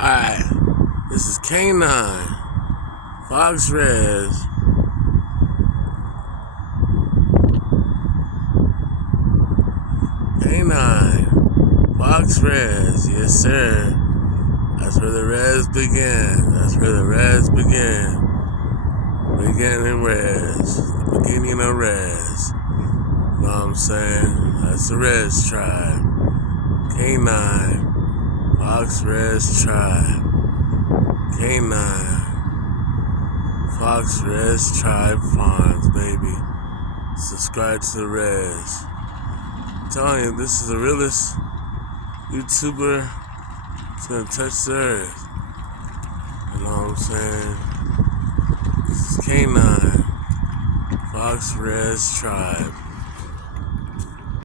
Alright, this is K9, Fox Reaz. K9, Fox Reaz, yes sir. That's where the Reaz began. That's where the Reaz began. Beginning Reaz. The beginning of Reaz. You know what I'm saying? That's the Reaz tribe. K9, Fox Reaz tribe. K9, Fox Reaz tribe farms, baby. Subscribe to the Reaz. I'm telling you, this is the realest YouTuber that's gonna touch the earth. You know what I'm saying? This is K9, Fox Reaz tribe.